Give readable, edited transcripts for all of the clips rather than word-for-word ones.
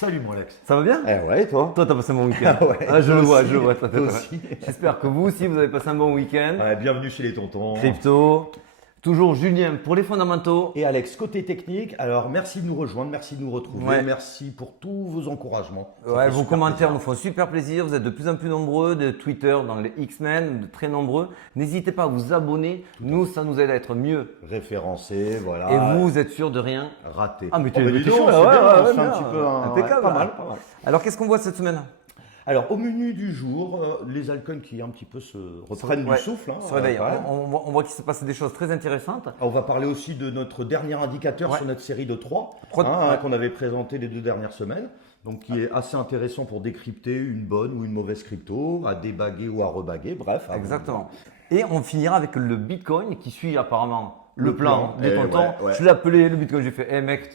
Salut mon Alex. Ça va bien? Eh ouais, et toi? Toi, t'as passé un bon week-end. Ah ouais, je le vois, je le vois. toi aussi. J'espère que vous aussi, vous avez passé un bon week-end. Ouais, bienvenue chez les tontons. Crypto. Toujours Julien pour les fondamentaux. Et Alex, côté technique, alors merci de nous rejoindre, merci de nous retrouver, Ouais. merci pour tous vos encouragements. Ça Ouais, fait vos super commentaires plaisir. nous font super plaisir. Vous êtes de plus en plus nombreux, de Twitter, dans les X-Men, très nombreux. N'hésitez pas à vous abonner. Nous, ça nous aide à être mieux. Référencé, voilà. Et vous êtes sûr de rien. Raté. Ah, mais Oh, t'es dis t'es donc, chaud c'est là, bien, ouais, on se fait bien. un petit peu Impeccable. pas mal, pas mal. Alors, qu'est-ce qu'on voit cette semaine? Alors, au menu du jour, les altcoins qui un petit peu se reprennent Ouais, du souffle. se réveillent. Ouais. On voit qu'il se passe des choses très intéressantes. On va parler aussi de notre dernier indicateur Ouais. sur notre série de 3, Ouais. qu'on avait présenté les 2 dernières semaines. Donc, qui est assez intéressant pour décrypter une bonne ou une mauvaise crypto, à débaguer ou à rebaguer, bref. Exactement. Et on finira avec le Bitcoin qui suit apparemment le Le plan plan. des tontons. Ouais. Je l'ai appelé le Bitcoin. J'ai fait, hey mec,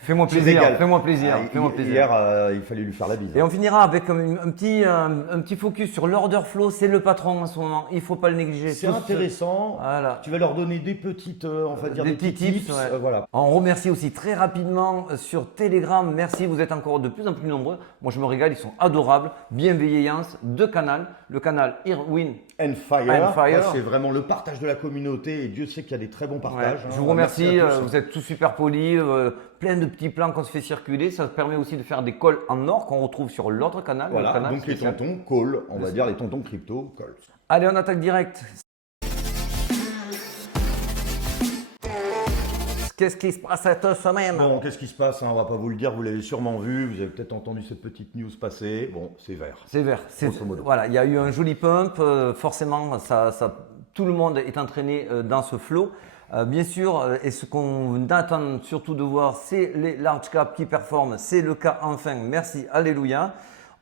fais-moi Tu plaisir, régales. fais-moi plaisir, Ah, fais-moi plaisir. Hier, il fallait lui faire la bise. Et on finira avec un petit focus sur l'order flow. C'est le patron en ce moment. Il faut pas le négliger. C'est Tous- intéressant. Voilà. Tu vas leur donner des petites, on va dire Des des petits petits tips. tips, ouais. Voilà. On remercie aussi très rapidement sur Telegram. Merci, vous êtes encore de plus en plus nombreux. Moi, je me régale, ils sont adorables. Bienveillance, 2 canaux. Le canal Irwin. And Fire, And Fire. c'est vraiment le partage de la communauté et Dieu sait qu'il y a des très bons Ouais. partages. Je hein. vous remercie, Merci à tous. vous êtes tous super polis, plein de petits plans qu'on se fait circuler. Ça permet aussi de faire des calls en or qu'on retrouve sur l'autre canal. Voilà, le canal donc les spécial. tontons call, on va dire les tontons crypto call. Allez, on attaque direct. Qu'est-ce qui se passe cette semaine? Bon, qu'est-ce qui se passe hein? On va pas vous le dire, vous l'avez sûrement vu, vous avez peut-être entendu cette petite news passer. Bon, c'est vert. C'est vert. Grosso modo. Voilà, il y a eu un joli pump. Forcément, tout le monde est entraîné dans ce flow. Bien sûr, et ce qu'on attend surtout de voir, c'est les large caps qui performent. C'est le cas enfin. Merci, alléluia.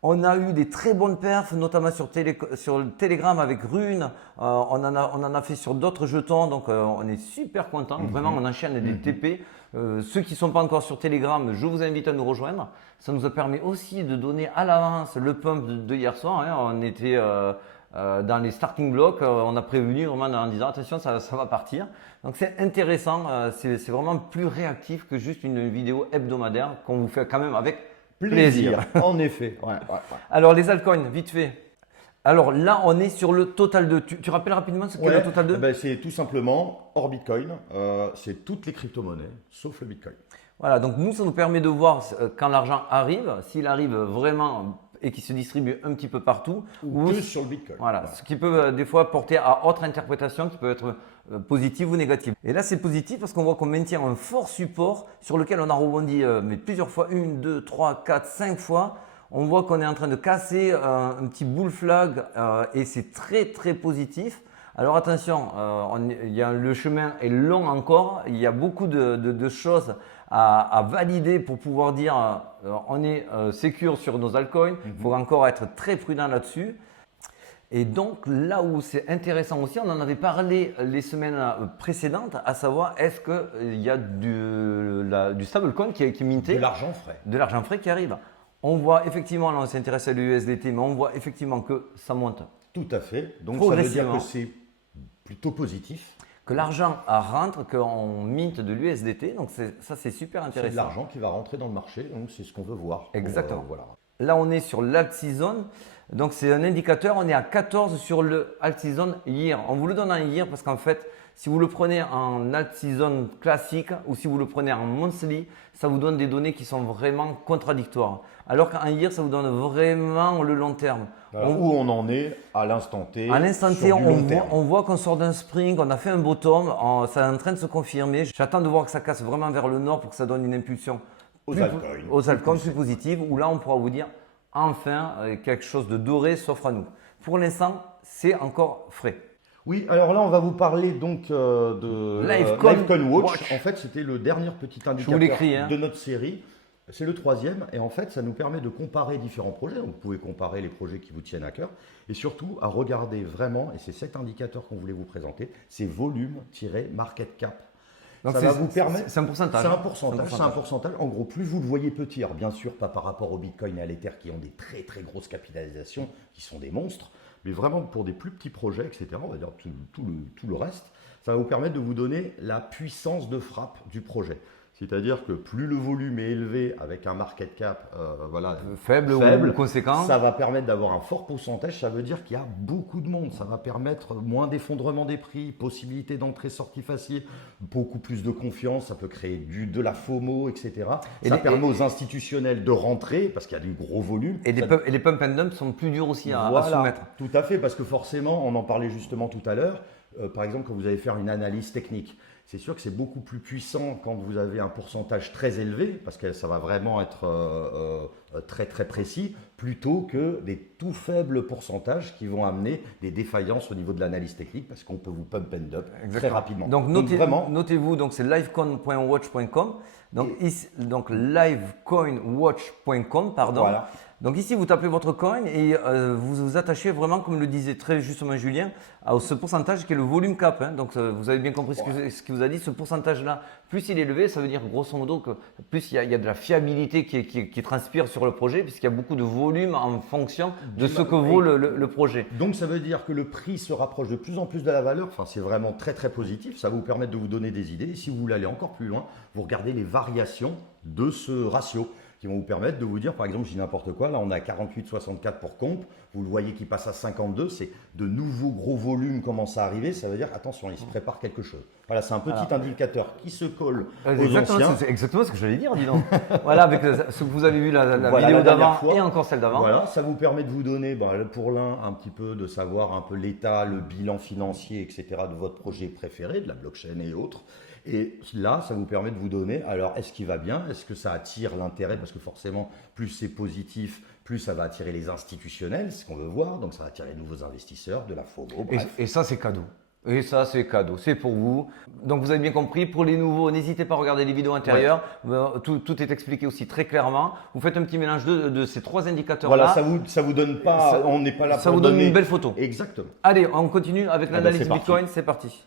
On a eu des très bonnes perfs, notamment sur le Telegram avec Rune. On en a fait sur d'autres jetons, donc on est super content. Vraiment, on enchaîne des TP. Ceux qui ne sont pas encore sur Telegram, je vous invite à nous rejoindre. Ça nous a permis aussi de donner à l'avance le pump de hier soir. Hein. On était dans les starting blocks, on a prévenu vraiment en disant attention, ça va partir. Donc c'est intéressant, c'est vraiment plus réactif que juste une vidéo hebdomadaire qu'on vous fait quand même avec plaisir. En effet. Ouais. Alors les altcoins, vite fait. Alors là, on est sur le total 2. Tu rappelles rapidement ce qu'est le total 2? Ben, c'est tout simplement hors Bitcoin, c'est toutes les crypto-monnaies, sauf le Bitcoin. Voilà, donc nous, ça nous permet de voir quand l'argent arrive, s'il arrive vraiment et qu'il se distribue un petit peu partout. Ou que sur le Bitcoin. Voilà, ce qui peut des fois porter à autre interprétation qui peut être positive ou négative. Et là, c'est positif parce qu'on voit qu'on maintient un fort support sur lequel on a rebondi mais plusieurs fois, 1, 2, 3, 4, 5 fois. On voit qu'on est en train de casser un petit bull flag et c'est très très positif. Alors attention, le chemin est long encore, il y a beaucoup de choses à valider pour pouvoir dire on est secure sur nos altcoins. Il faut encore être très prudent là-dessus. Et donc là où c'est intéressant aussi, on en avait parlé les semaines précédentes, à savoir est-ce qu'il y a du stablecoin qui est minté, De l'argent frais. de l'argent frais qui arrive. On voit effectivement, là on s'intéresse à l'USDT, mais on voit effectivement que ça monte. Tout à fait. Donc ça veut dire Progressivement. que c'est plutôt positif. Que l'argent rentre, qu'on minte de l'USDT, donc ça c'est super C'est intéressant. de l'argent qui va rentrer dans le marché, donc c'est ce qu'on veut voir. Exactement. Voilà. Là on est sur l'alt season, donc c'est un indicateur, on est à 14 sur le alt season year. On vous le donne en year parce qu'en fait, si vous le prenez en alt season classique ou si vous le prenez en monthly, ça vous donne des données qui sont vraiment contradictoires. Alors qu'en year, ça vous donne vraiment le long terme. Alors, où on en est à l'instant T. À l'instant T, sur du long terme. on voit qu'on sort d'un spring, on a fait un bottom, ça est en train de se confirmer. J'attends de voir que ça casse vraiment vers le nord pour que ça donne une impulsion Aux aux altcoins. altcoins plus positive, où là on pourra vous dire enfin quelque chose de doré s'offre à nous. Pour l'instant, c'est encore frais. Oui, alors là, on va vous parler donc de Livecon Watch. En fait, c'était le dernier petit indicateur l'écris, hein. de notre série. C'est le 3e et en fait, ça nous permet de comparer différents projets. Donc, vous pouvez comparer les projets qui vous tiennent à cœur et surtout à regarder vraiment, et c'est cet indicateur qu'on voulait vous présenter, c'est volume-market cap. Donc ça va vous permettre. C'est un pourcentage. C'est un pourcentage. En gros, plus vous le voyez petit, alors bien sûr, pas par rapport au Bitcoin et à l'Ether qui ont des très très grosses capitalisations, qui sont des monstres, mais vraiment pour des plus petits projets, etc., on va dire tout le reste, Ça va vous permettre de vous donner la puissance de frappe du projet. C'est-à-dire que plus le volume est élevé avec un market cap faible ou conséquent, ça va permettre d'avoir un fort pourcentage. Ça veut dire qu'il y a beaucoup de monde. Ça va permettre moins d'effondrement des prix, possibilité d'entrée-sortie facile, beaucoup plus de confiance. Ça peut créer de la FOMO, etc. Ça permet aux institutionnels de rentrer parce qu'il y a du gros volume. Et les pump and dump sont plus durs aussi à soumettre. Tout à fait, parce que forcément, on en parlait justement tout à l'heure. Par exemple, quand vous allez faire une analyse technique, c'est sûr que c'est beaucoup plus puissant quand vous avez un pourcentage très élevé, parce que ça va vraiment être très très précis, plutôt que des tout faibles pourcentages qui vont amener des défaillances au niveau de l'analyse technique, parce qu'on peut vous pump and dump très rapidement. Donc notez-vous, donc c'est livecoin.watch.com, donc livecoinwatch.com, pardon. Voilà. Donc ici, vous tapez votre coin et vous vous attachez vraiment, comme le disait très justement Julien, à ce pourcentage qui est le volume cap. Hein. Donc vous avez bien compris ce qu'il vous a dit. Ce pourcentage-là, plus il est élevé, ça veut dire grosso modo que plus il y a de la fiabilité qui transpire sur le projet, puisqu'il y a beaucoup de volume en fonction de ce que vaut le projet. Donc ça veut dire que le prix se rapproche de plus en plus de la valeur. Enfin, c'est vraiment très très positif. Ça va vous permettre de vous donner des idées. Et si vous voulez aller encore plus loin, vous regardez les variations de ce ratio, qui vont vous permettre de vous dire, par exemple, je dis n'importe quoi, là on est à 48,64 pour comp, vous le voyez qui passe à 52, c'est de nouveaux gros volumes commencent à arriver, ça veut dire, attention, il se prépare quelque chose. Voilà, c'est un petit indicateur qui se colle aux anciens. C'est exactement ce que j'allais dire, dis donc. Voilà, avec ce que vous avez vu la vidéo d'avant et encore celle d'avant. Voilà, ça vous permet de vous donner, pour l'un, un petit peu de savoir un peu l'état, le bilan financier, etc. de votre projet préféré, de la blockchain et autres. Et là, ça vous permet de vous donner, alors est-ce qu'il va bien? Est-ce que ça attire l'intérêt? Parce que forcément, plus c'est positif, plus ça va attirer les institutionnels, c'est ce qu'on veut voir. Donc ça va attirer les nouveaux investisseurs, de la FOMO. Et ça, c'est cadeau. Et ça, c'est cadeau, c'est pour vous. Donc, vous avez bien compris. Pour les nouveaux, n'hésitez pas à regarder les vidéos intérieures. Ouais. Tout est expliqué aussi très clairement. Vous faites un petit mélange de ces trois indicateurs-là. Voilà, ça vous donne pas, on n'est pas là pour ça vous donne une belle photo. Exactement. Allez, on continue avec l'analyse Bitcoin. C'est parti.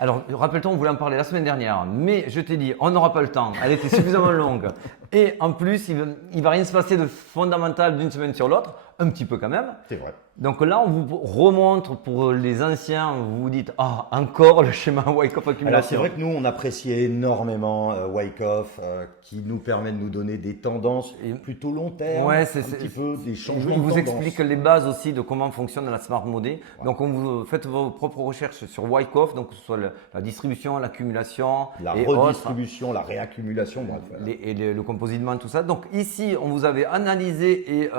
Alors, rappelle-toi, on voulait en parler la semaine dernière, mais je t'ai dit, on n'aura pas le temps. Elle était suffisamment longue. Et en plus, il va rien se passer de fondamental d'une semaine sur l'autre, un petit peu quand même. C'est vrai. Donc là, on vous remontre pour les anciens, vous vous dites, encore le schéma Wyckoff accumulation. Alors c'est vrai que nous, on apprécie énormément Wyckoff, qui nous permet de nous donner des tendances plutôt long terme, un petit peu des changements de tendance. Il vous explique les bases aussi de comment fonctionne la Smart Money. Ouais. Donc vous faites vos propres recherches sur Wyckoff, donc que ce soit la distribution, l'accumulation, la redistribution, la réaccumulation, bref, voilà. Le compositement, tout ça. Donc ici, on vous avait analysé et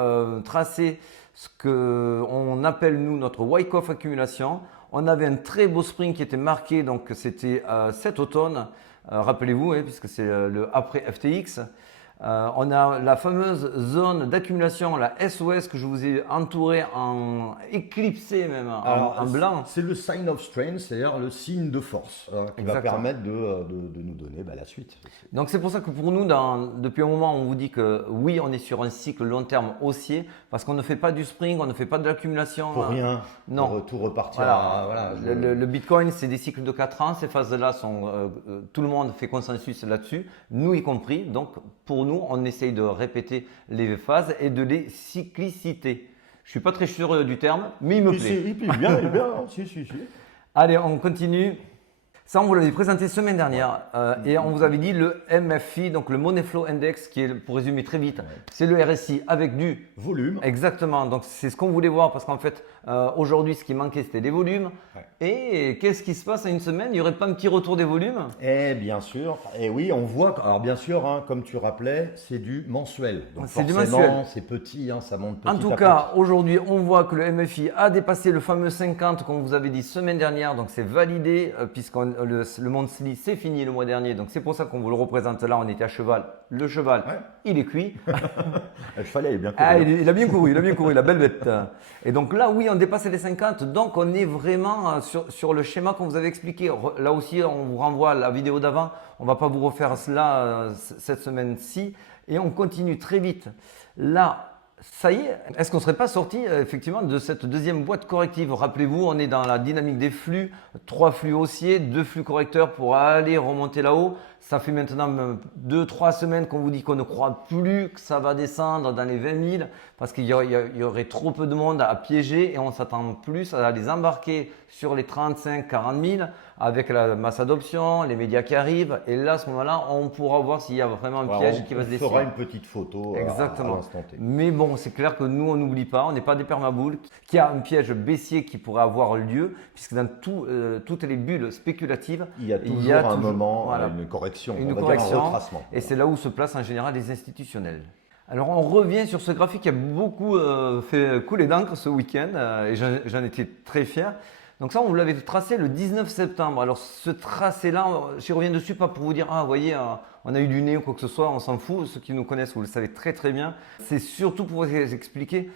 tracé ce qu'on appelle nous notre Wyckoff accumulation. On avait un très beau spring qui était marqué, donc c'était cet automne, rappelez-vous, puisque c'est le après FTX. On a la fameuse zone d'accumulation, la SOS, que je vous ai entouré en éclipsé même, en blanc. C'est le sign of strength, c'est-à-dire le signe de force, qui va permettre de nous donner la suite. Donc c'est pour ça que pour nous, depuis un moment, on vous dit que oui, on est sur un cycle long terme haussier, parce qu'on ne fait pas du spring, on ne fait pas de l'accumulation. Pour rien, non. Pour tout repartir. Voilà. Le Bitcoin, c'est des cycles de 4 ans, ces phases-là, tout le monde fait consensus là-dessus, nous y compris. Donc pour nous, on essaye de répéter les phases et de les cyclicités. Je ne suis pas très sûr du terme, mais il me plaît. Il plaît bien, si. Allez, on continue. Ça, on vous l'avait présenté semaine dernière et on vous avait dit le MFI, donc le Money Flow Index, qui est, pour résumer très vite, c'est le RSI avec du volume. Exactement, donc c'est ce qu'on voulait voir parce qu'en fait, aujourd'hui, ce qui manquait, c'était des volumes. Ouais. Et qu'est-ce qui se passe à une semaine? Il n'y aurait pas un petit retour des volumes? Eh bien sûr, et oui, on voit, alors bien sûr, comme tu rappelais, c'est du mensuel. Donc c'est du mensuel. C'est petit, ça monte petit en tout cas, aujourd'hui, on voit que le MFI a dépassé le fameux 50 qu'on vous avait dit semaine dernière, donc c'est validé puisqu'on le monthly, c'est fini le mois dernier, donc c'est pour ça qu'on vous le représente là. On était à cheval. Le cheval, il est cuit. Le cheval, il est bien couru. Il a bien couru, la belle bête. Et donc là, oui, on dépasse les 50, donc on est vraiment sur le schéma qu'on vous avait expliqué. Là aussi, on vous renvoie à la vidéo d'avant. On ne va pas vous refaire cela cette semaine-ci. Et on continue très vite. Là, ça y est, est-ce qu'on ne serait pas sorti effectivement de cette deuxième boîte corrective? Rappelez-vous, on est dans la dynamique des flux, 3 flux haussiers, 2 flux correcteurs pour aller remonter là-haut. Ça fait maintenant 2-3 semaines qu'on vous dit qu'on ne croit plus que ça va descendre dans les 20 000 parce qu'il y aurait trop peu de monde à piéger et on s'attend plus à les embarquer sur les 35-40 000 avec la masse adoption, les médias qui arrivent. Et là, à ce moment-là, on pourra voir s'il y a vraiment un piège qui va se dessiner. On fera une petite photo Exactement. à l'instant T. Mais bon, c'est clair que nous, on n'oublie pas, on n'est pas des permaboules, qu'il y a un piège baissier qui pourrait avoir lieu, puisque dans toutes les bulles spéculatives, il y a toujours un moment, voilà, une correction, un retracement. Et c'est là où se placent en général les institutionnels. Alors on revient sur ce graphique qui a beaucoup fait couler d'encre ce week-end et j'en étais très fier. Donc ça, on vous l'avait tracé le 19 septembre. Alors ce tracé-là, j'y reviens dessus pas pour vous dire, ah vous voyez, on a eu du nez ou quoi que ce soit, on s'en fout. Ceux qui nous connaissent, vous le savez très très bien. C'est surtout pour vous expliquer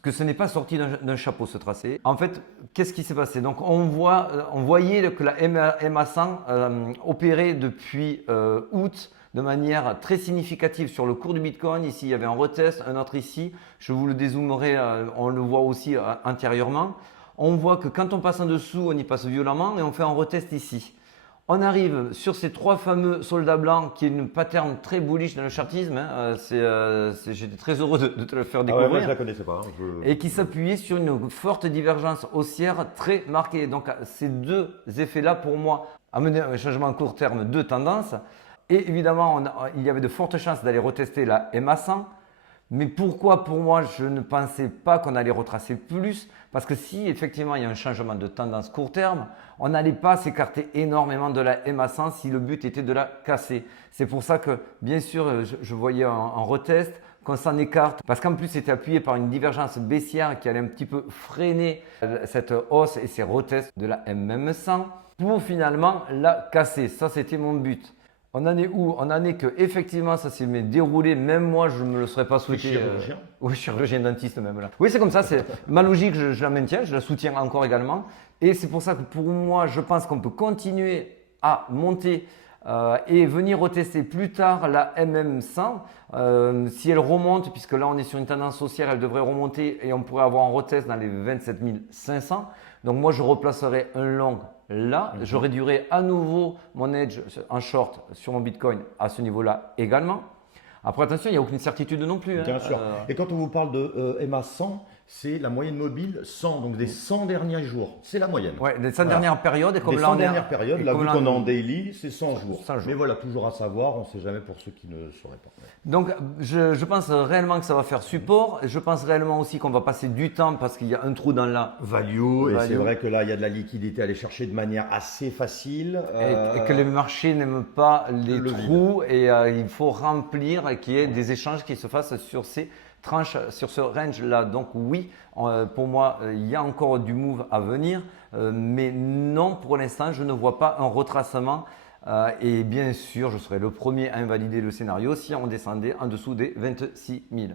que ce n'est pas sorti d'un chapeau ce tracé. En fait, qu'est-ce qui s'est passé? Donc on voyait que la MA100 opérait depuis août de manière très significative sur le cours du Bitcoin. Ici, il y avait un retest, un autre ici. Je vous le dézoomerai, on le voit aussi antérieurement. On voit que quand on passe en dessous, on y passe violemment et on fait un retest ici. On arrive sur ces 3 fameux soldats blancs qui est une pattern très bullish dans le chartisme. J'étais très heureux de te le faire découvrir. Moi, je ne la connaissais pas. Et qui s'appuyait sur une forte divergence haussière très marquée. Donc ces deux effets-là, pour moi, amenaient un changement à court terme de tendance. Et évidemment, il y avait de fortes chances d'aller retester la MA100. Mais pourquoi pour moi je ne pensais pas qu'on allait retracer plus? Parce que si effectivement il y a un changement de tendance court terme, on n'allait pas s'écarter énormément de la MA100 si le but était de la casser. C'est pour ça que bien sûr je voyais en retest qu'on s'en écarte parce qu'en plus c'était appuyé par une divergence baissière qui allait un petit peu freiner cette hausse et ces retests de la MM100 pour finalement la casser. Ça c'était mon but. On en est où? On en est que effectivement ça s'est déroulé, même moi je ne me le serais pas souhaité. Chirurgien Oui, chirurgien dentiste même là. Oui, c'est comme ça, ma logique, je la maintiens, je la soutiens encore également. Et c'est pour ça que pour moi, je pense qu'on peut continuer à monter et venir retester plus tard la MM100. Si elle remonte, puisque là on est sur une tendance haussière, elle devrait remonter et on pourrait avoir un retest dans les 27 500. Donc moi je replacerai un long là, je réduirai à nouveau mon edge en short sur mon Bitcoin à ce niveau-là également. Après attention, il n'y a aucune certitude non plus. Bien sûr. Et quand on vous parle de MA100, c'est la moyenne mobile 100, donc des 100 derniers jours. C'est la moyenne. Oui, les 100 dernières périodes. Et comme les là, 100 dernières périodes, là vu qu'on est en daily, c'est 100 jours. 100 jours. Mais voilà, toujours à savoir, on ne sait jamais pour ceux qui ne sauraient pas. Donc je pense réellement que ça va faire support. Je pense réellement aussi qu'on va passer du temps parce qu'il y a un trou dans la value. Et c'est vrai que là, il y a de la liquidité à aller chercher de manière assez facile. Et que les marchés n'aiment pas les trous et il faut remplir et qu'il y ait des échanges qui se fassent sur ces tranches, sur ce range-là. Donc oui, pour moi, il y a encore du move à venir. Mais non, pour l'instant, je ne vois pas un retracement. Et bien sûr, je serai le premier à invalider le scénario si on descendait en dessous des 26 000.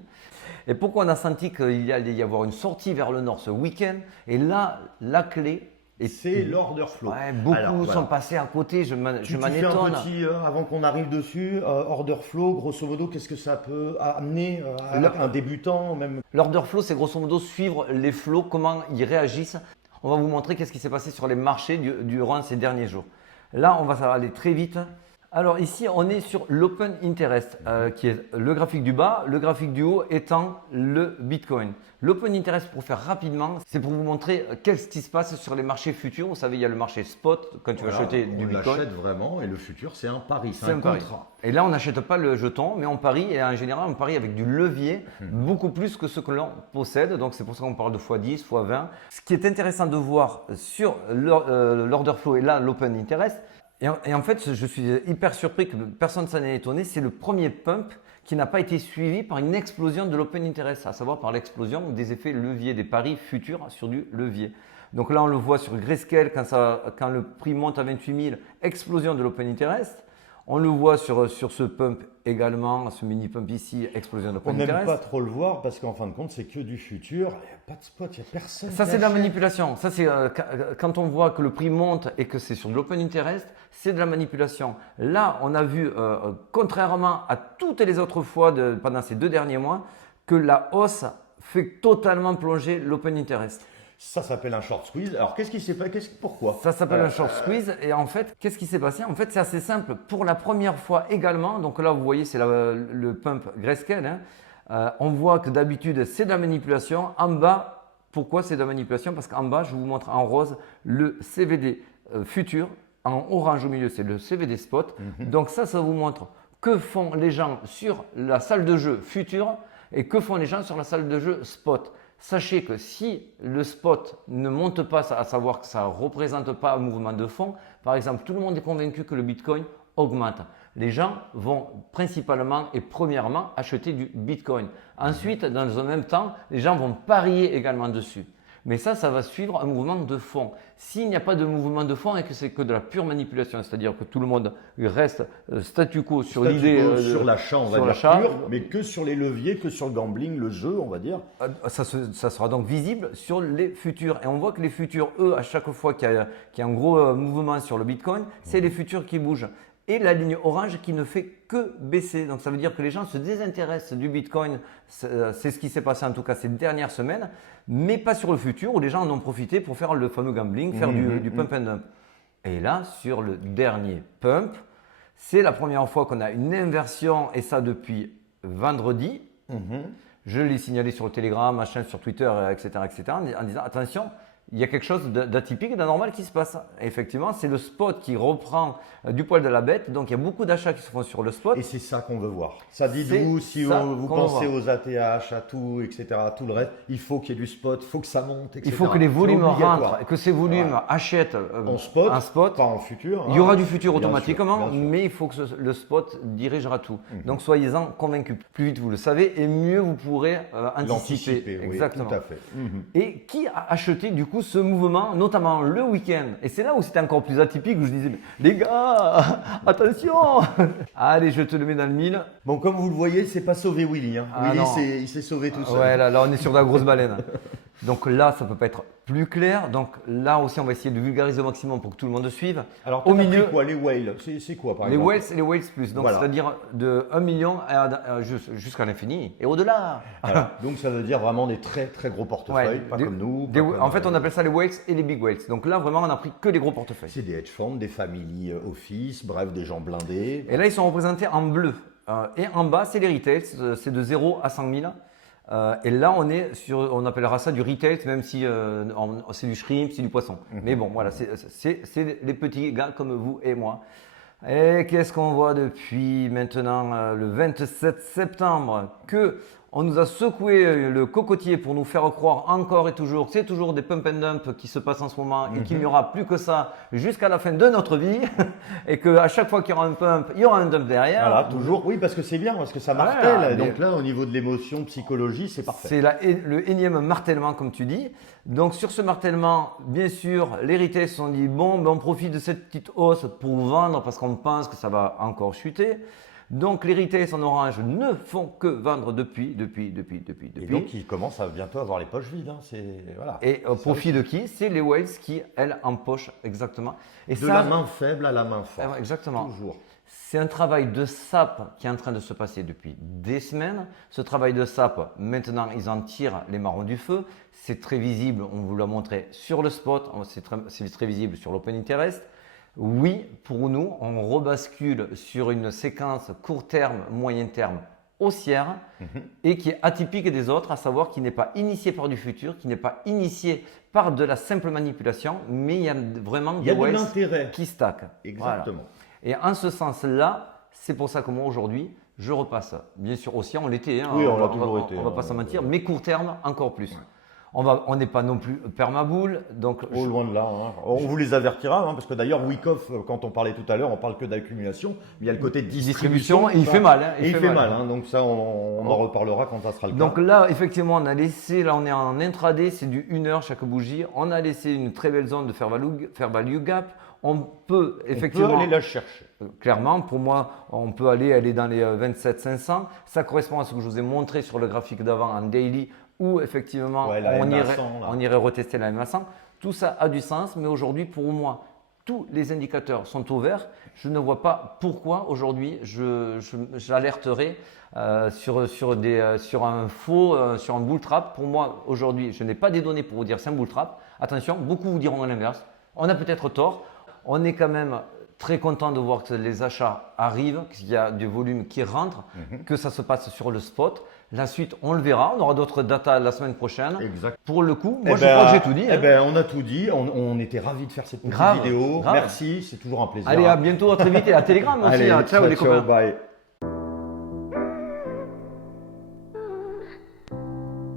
Et pourquoi on a senti qu'il allait y avoir une sortie vers le nord ce week-end? Et là, la clé, c'est l'order flow. Ouais, beaucoup sont passés à côté, je m'en étonne. Fais un petit, avant qu'on arrive dessus, order flow, grosso modo, qu'est-ce que ça peut amener à un débutant même? L'order flow, c'est grosso modo suivre les flows, comment ils réagissent. On va vous montrer qu'est-ce qui s'est passé sur les marchés durant ces derniers jours. Là, on va aller très vite. Alors ici, on est sur l'Open Interest, qui est le graphique du bas, le graphique du haut étant le Bitcoin. L'Open Interest, pour faire rapidement, c'est pour vous montrer qu'est-ce qui se passe sur les marchés futurs. Vous savez, il y a le marché spot quand tu vas acheter du Bitcoin. On l'achète vraiment et le futur, c'est un pari, c'est un contrat. Et là, on n'achète pas le jeton, mais on parie et en général, on parie avec du levier, beaucoup plus que ce que l'on possède. Donc, c'est pour ça qu'on parle de x10, x20. Ce qui est intéressant de voir sur l'order flow et là, l'Open Interest, et en fait, je suis hyper surpris que personne ne s'en est étonné. C'est le premier pump qui n'a pas été suivi par une explosion de l'Open Interest, à savoir par l'explosion des effets leviers, des paris futurs sur du levier. Donc là, on le voit sur Grayscale, quand le prix monte à 28 000, explosion de l'Open Interest. On le voit sur ce pump également, ce mini pump ici, explosion de l'Open Interest. On n'aime pas trop le voir parce qu'en fin de compte, c'est que du futur. Il n'y a pas de spot, il n'y a personne. Ça, c'est de la manipulation. Ça, c'est quand on voit que le prix monte et que c'est sur de l'Open Interest, c'est de la manipulation. Là, on a vu, contrairement à toutes les autres fois pendant ces 2 derniers mois, que la hausse fait totalement plonger l'Open Interest. Ça s'appelle un short squeeze. Alors, qu'est-ce qui s'est passé? Pourquoi? Ça s'appelle un short squeeze. Et en fait, qu'est-ce qui s'est passé? En fait, c'est assez simple. Pour la première fois également, donc là, vous voyez, c'est le pump Grayscale. Hein. On voit que d'habitude, c'est de la manipulation. En bas, pourquoi c'est de la manipulation? Parce qu'en bas, je vous montre en rose le CVD futur. En orange au milieu, c'est le CVD spot. Donc ça vous montre que font les gens sur la salle de jeu future et que font les gens sur la salle de jeu spot. Sachez que si le spot ne monte pas, à savoir que ça ne représente pas un mouvement de fond, par exemple, tout le monde est convaincu que le Bitcoin augmente. Les gens vont principalement et premièrement acheter du Bitcoin. Ensuite, dans un même temps, les gens vont parier également dessus. Mais ça va suivre un mouvement de fond. S'il n'y a pas de mouvement de fond et que c'est que de la pure manipulation, c'est-à-dire que tout le monde reste statu quo sur l'idée… sur l'achat, on va dire pur, mais que sur les leviers, que sur le gambling, le jeu, on va dire. Ça sera donc visible sur les futurs. Et on voit que les futurs, eux, à chaque fois qu'il y a un gros mouvement sur le Bitcoin, c'est les futurs qui bougent. Et la ligne orange qui ne fait que baisser. Donc ça veut dire que les gens se désintéressent du Bitcoin. C'est ce qui s'est passé en tout cas ces dernières semaines, mais pas sur le futur où les gens en ont profité pour faire le fameux gambling, faire du pump and dump. Et là, sur le dernier pump, c'est la première fois qu'on a une inversion et ça depuis vendredi. Je l'ai signalé sur le Telegram, machin, sur Twitter, etc., en disant attention, il y a quelque chose d'atypique, d'anormal qui se passe. Et effectivement, c'est le spot qui reprend du poil de la bête. Donc, il y a beaucoup d'achats qui se font sur le spot. Et c'est ça qu'on veut voir. Ça dit de vous, si vous pensez aux ATH, à tout, etc., tout le reste, il faut qu'il y ait du spot, il faut que ça monte, etc. Il faut que les volumes rentrent et que ces volumes achètent en spot, un spot, pas en futur. Il y aura du futur automatiquement, bien sûr. mais il faut que le spot dirigera tout. Donc, soyez-en convaincus. Plus vite vous le savez et mieux vous pourrez anticiper. Exactement. Oui, tout à fait. Et qui a acheté du coup ce mouvement, notamment le week-end? Et c'est là où c'était encore plus atypique, où je disais, les gars, attention. Allez, je te le mets dans le mille. Bon, comme vous le voyez, c'est pas sauvé Willy. Willy, il s'est sauvé tout seul. Ouais, là, on est sur de la grosse baleine. Donc là, ça peut pas être plus clair. Donc là aussi, on va essayer de vulgariser au maximum pour que tout le monde suive. Alors, au milieu, quoi, les whales, c'est quoi par exemple? Les whales plus, donc c'est-à-dire de 1 million jusqu'à l'infini et au-delà. Voilà. Donc ça veut dire vraiment des très très gros portefeuilles, pas comme nous. En fait, on appelle ça les whales et les big whales. Donc là, vraiment, on a pris que des gros portefeuilles. C'est des hedge funds, des family office, bref, des gens blindés. Et là, ils sont représentés en bleu. Et en bas, c'est les retails, c'est de 0 à 100 000. Et là, on appellera ça du retail, même si c'est du shrimp, c'est du poisson. Mais bon, voilà, c'est les petits gars comme vous et moi. Et qu'est-ce qu'on voit depuis maintenant le 27 septembre? On nous a secoué le cocotier pour nous faire croire encore et toujours que c'est toujours des pump and dump qui se passent en ce moment et qu'il n'y aura plus que ça jusqu'à la fin de notre vie et qu'à chaque fois qu'il y aura un pump, il y aura un dump derrière. Voilà, toujours. Oui, parce que c'est bien, parce que ça martèle. Voilà, donc là, au niveau de l'émotion, psychologie, c'est parfait. C'est le énième martèlement, comme tu dis. Donc sur ce martèlement, bien sûr, les retails se sont dit, bon, on profite de cette petite hausse pour vendre parce qu'on pense que ça va encore chuter. Donc les retails en orange ne font que vendre depuis. Et donc ils commencent à bientôt avoir les poches vides. Voilà. Et au profit de qui? C'est les whales qui, elles, empochent exactement. Et la main faible à la main forte. Exactement. Toujours. C'est un travail de sape qui est en train de se passer depuis des semaines. Ce travail de sape, maintenant, ils en tirent les marrons du feu. C'est très visible, on vous l'a montré sur le spot, c'est très visible sur l'Open Interest. Oui, pour nous, on rebascule sur une séquence court terme, moyen terme haussière et qui est atypique des autres, à savoir qui n'est pas initié par du futur, qui n'est pas initié par de la simple manipulation, mais il y a vraiment des whales qui stackent. Exactement. Voilà. Et en ce sens-là, c'est pour ça que moi aujourd'hui, je repasse. Bien sûr, aussi on l'était, oui, on l'a toujours été. On ne va pas s'en mentir, mais court terme encore plus. Ouais. On n'est pas non plus permaboule, donc loin de là. On vous les avertira, parce que d'ailleurs, Wyckoff, quand on parlait tout à l'heure, on parle que d'accumulation, mais il y a le côté de distribution. Et il fait mal. Il fait mal. Donc ça, on en reparlera quand ça sera le cas. Donc là, effectivement, on est en intraday, c'est du 1 heure chaque bougie. On a laissé une très belle zone de fair value gap. On peut effectivement aller la chercher. Clairement, pour moi, on peut aller dans les 27 500. Ça correspond à ce que je vous ai montré sur le graphique d'avant en daily, où effectivement on irait retester la MA100. Tout ça a du sens, mais aujourd'hui pour moi, tous les indicateurs sont au vert. Je ne vois pas pourquoi aujourd'hui j'alerterai sur un faux, sur un bull trap. Pour moi, aujourd'hui, je n'ai pas des données pour vous dire c'est un bull trap. Attention, beaucoup vous diront l'inverse. On a peut-être tort. On est quand même très content de voir que les achats arrivent, qu'il y a du volume qui rentre, que ça se passe sur le spot. La suite, on le verra. On aura d'autres data la semaine prochaine. Exact. Pour le coup, moi, je crois que j'ai tout dit. On a tout dit. On était ravis de faire cette petite vidéo. Grave. Merci, c'est toujours un plaisir. Allez, à bientôt, à très vite et à Telegram aussi. Allez, Ciao les copains. bye.